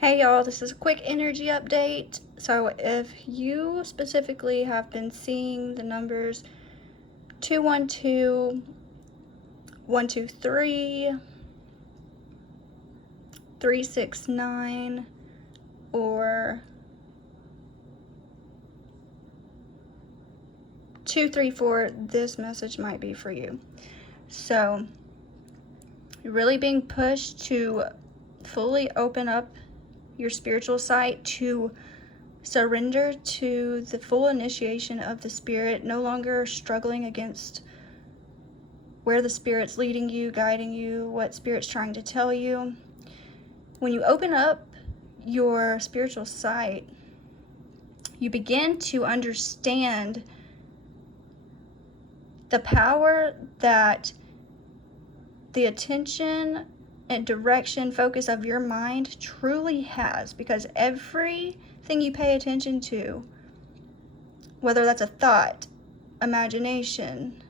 Hey y'all, this is a quick energy update. So if you specifically have been seeing the numbers 212, 123, 369, or 234, this message might be for you. So you're really being pushed to fully open up your spiritual sight, to surrender to the full initiation of the Spirit, no longer struggling against where the Spirit's leading you, guiding you, what Spirit's trying to tell you. When you open up your spiritual sight, you begin to understand the power that the attention and direction, focus of your mind truly has, because everything you pay attention to, whether that's a thought, imagination,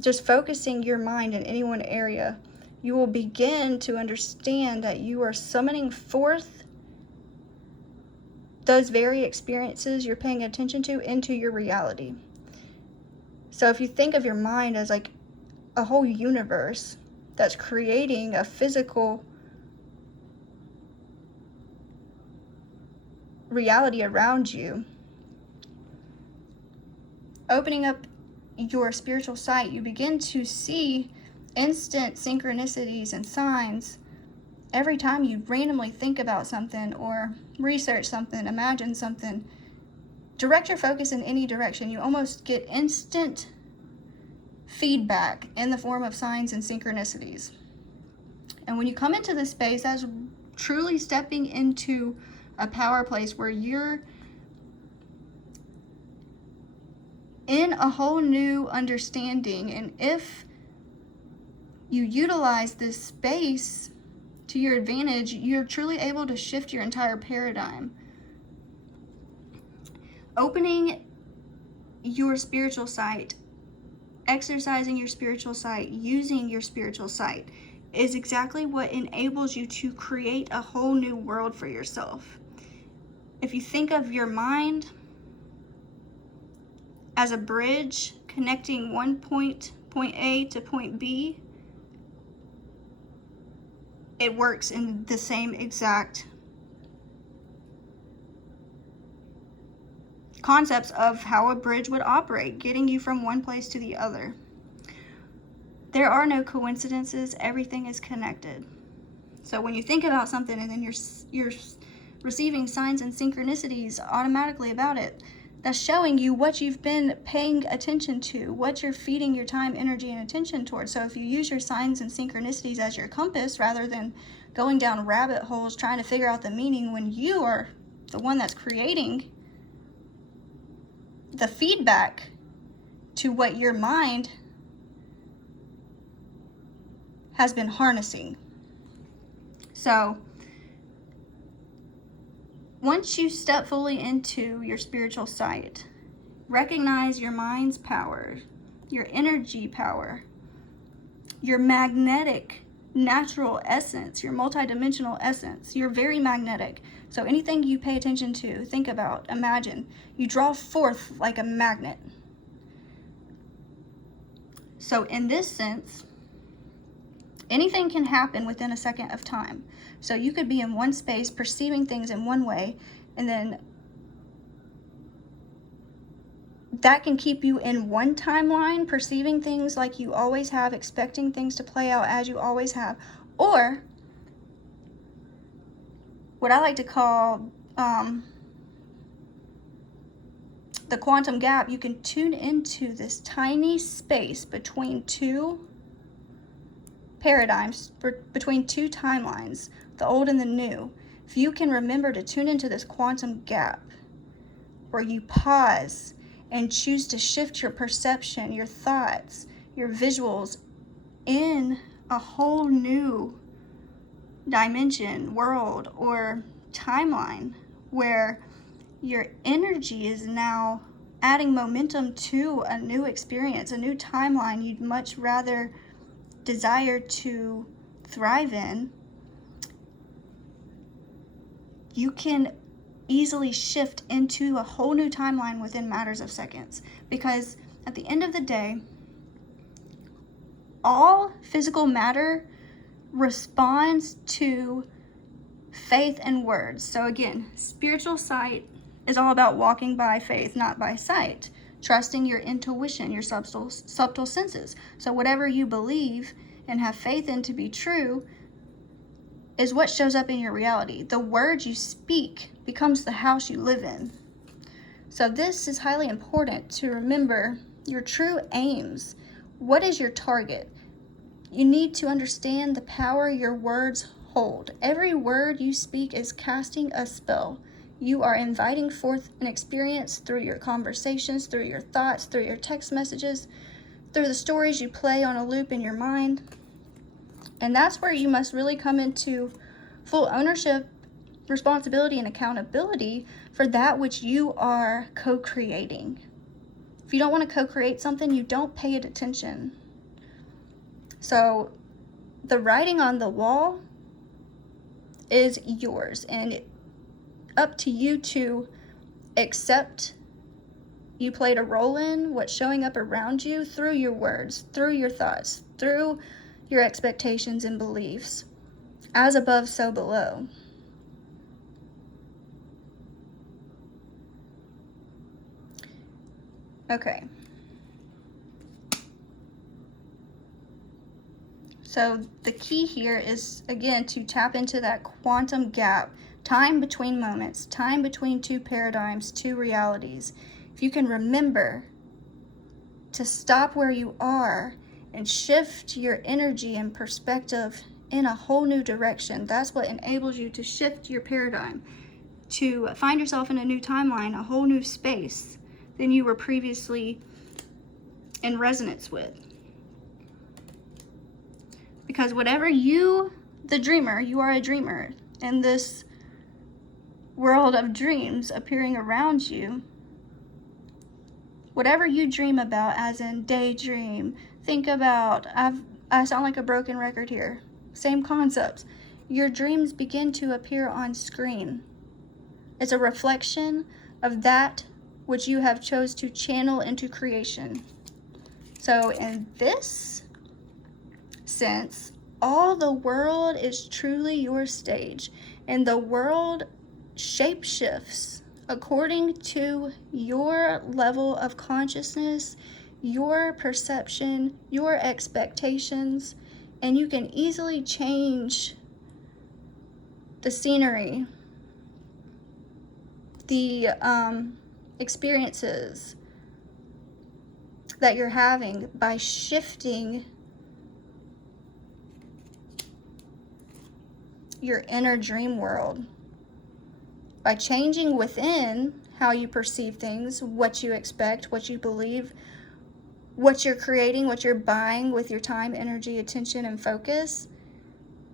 just focusing your mind in any one area, you will begin to understand that you are summoning forth those very experiences you're paying attention to into your reality. So if you think of your mind as like a whole universe that's creating a physical reality around you, opening up your spiritual sight, you begin to see instant synchronicities and signs every time you randomly think about something or research something, imagine something, direct your focus in any direction. You almost get instant feedback in the form of signs and synchronicities. And when you come into this space, that's truly stepping into a power place where you're in a whole new understanding. And if you utilize this space to your advantage, you're truly able to shift your entire paradigm. Opening your spiritual sight, exercising your spiritual sight, using your spiritual sight is exactly what enables you to create a whole new world for yourself. If you think of your mind as a bridge connecting one point A to point B, it works in the same exact concepts of how a bridge would operate, getting you from one place to the other. There are no coincidences. Everything is connected. So when you think about something and then you're receiving signs and synchronicities automatically about it, that's showing you what you've been paying attention to, what you're feeding your time, energy, and attention towards. So if you use your signs and synchronicities as your compass rather than going down rabbit holes trying to figure out the meaning, when you are the one that's creating the feedback to what your mind has been harnessing. So once you step fully into your spiritual sight, recognize your mind's power, your energy power, your magnetic natural essence, your multidimensional essence. You're very magnetic. So anything you pay attention to, think about, imagine, you draw forth like a magnet. So in this sense, anything can happen within a second of time. So you could be in one space perceiving things in one way, and then that can keep you in one timeline, perceiving things like you always have, expecting things to play out as you always have. Or what I like to call the quantum gap. You can tune into this tiny space between two paradigms, between two timelines, the old and the new. If you can remember to tune into this quantum gap where you pause and choose to shift your perception, your thoughts, your visuals in a whole new dimension, world, or timeline where your energy is now adding momentum to a new experience, a new timeline you'd much rather desire to thrive in, you can easily shift into a whole new timeline within matters of seconds. Because at the end of the day, all physical matter responds to faith and words. So again, spiritual sight is all about walking by faith, not by sight. Trusting your intuition, your subtle senses. So whatever you believe and have faith in to be true is what shows up in your reality. The words you speak becomes the house you live in. So this is highly important to remember your true aims. What is your target? You need to understand the power your words hold. Every word you speak is casting a spell. You are inviting forth an experience through your conversations, through your thoughts, through your text messages, through the stories you play on a loop in your mind. And that's where you must really come into full ownership, responsibility, and accountability for that which you are co-creating. If you don't want to co-create something, you don't pay it attention. So the writing on the wall is yours, and up to you to accept you played a role in what's showing up around you through your words, through your thoughts, through your expectations and beliefs. As above, so below. Okay. So the key here is, again, to tap into that quantum gap, time between moments, time between two paradigms, two realities. If you can remember to stop where you are and shift your energy and perspective in a whole new direction, that's what enables you to shift your paradigm, to find yourself in a new timeline, a whole new space than you were previously in resonance with. Because whatever you, the dreamer, you are a dreamer in this world of dreams appearing around you. Whatever you dream about, as in daydream, think about, I sound like a broken record here. Same concepts. Your dreams begin to appear on screen. It's a reflection of that which you have chose to channel into creation. So in this sense, all the world is truly your stage, and the world shapeshifts according to your level of consciousness, your perception, your expectations, and you can easily change the scenery, the experiences that you're having by shifting your inner dream world, by changing within how you perceive things, what you expect, what you believe, what you're creating, what you're buying with your time, energy, attention, and focus.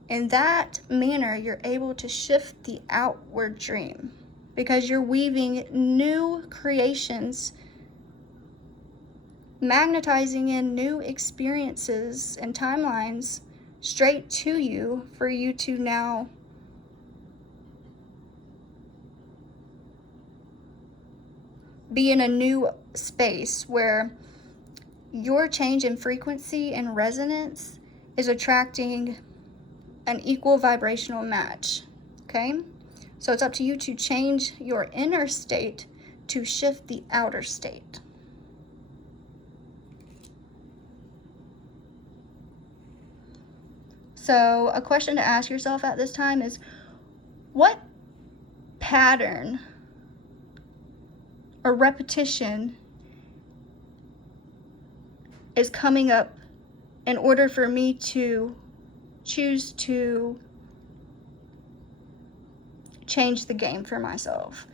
In that manner, you're able to shift the outward dream because you're weaving new creations, magnetizing in new experiences and timelines straight to you for you to now be in a new space where your change in frequency and resonance is attracting an equal vibrational match, okay? So it's up to you to change your inner state to shift the outer state. So a question to ask yourself at this time is, what pattern or repetition is coming up in order for me to choose to change the game for myself?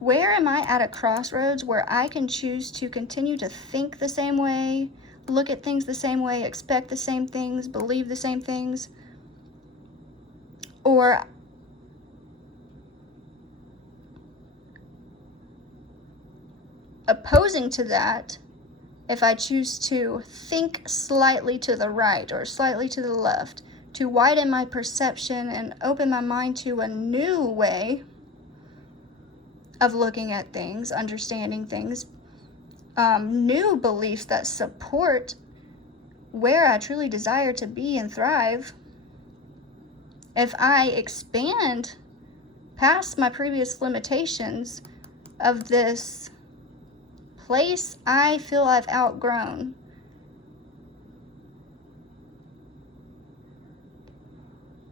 Where am I at a crossroads where I can choose to continue to think the same way, look at things the same way, expect the same things, believe the same things? Or opposing to that, if I choose to think slightly to the right or slightly to the left, to widen my perception and open my mind to a new way of looking at things, understanding things, new beliefs that support where I truly desire to be and thrive. If I expand past my previous limitations of this place I feel I've outgrown,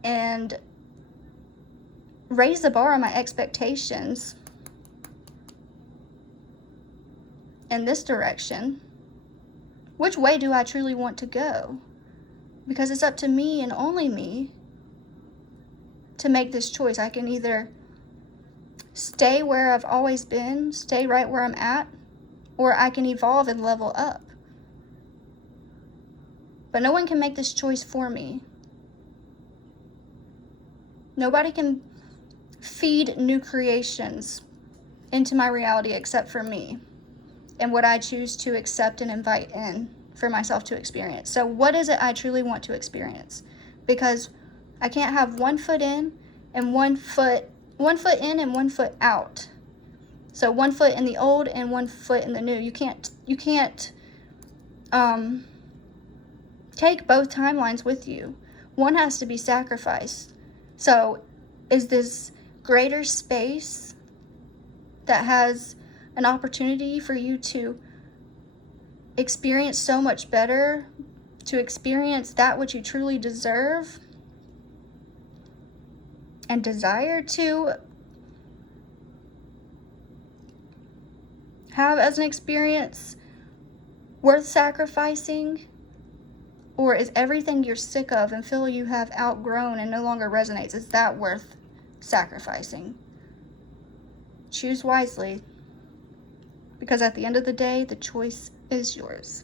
and raise the bar on my expectations in this direction, which way do I truly want to go? Because it's up to me and only me to make this choice. I can either stay where I've always been, stay right where I'm at, or I can evolve and level up. But no one can make this choice for me. Nobody can feed new creations into my reality except for me and what I choose to accept and invite in for myself to experience. So what is it I truly want to experience? Because I can't have one foot in and one foot in and one foot out. So one foot in the old and one foot in the new. You can't take both timelines with you. One has to be sacrificed. So is this greater space that has an opportunity for you to experience so much better, to experience that which you truly deserve and desire to have as an experience, worth sacrificing? Or is everything you're sick of and feel you have outgrown and no longer resonates, is that worth sacrificing? Choose wisely, because at the end of the day, the choice is yours.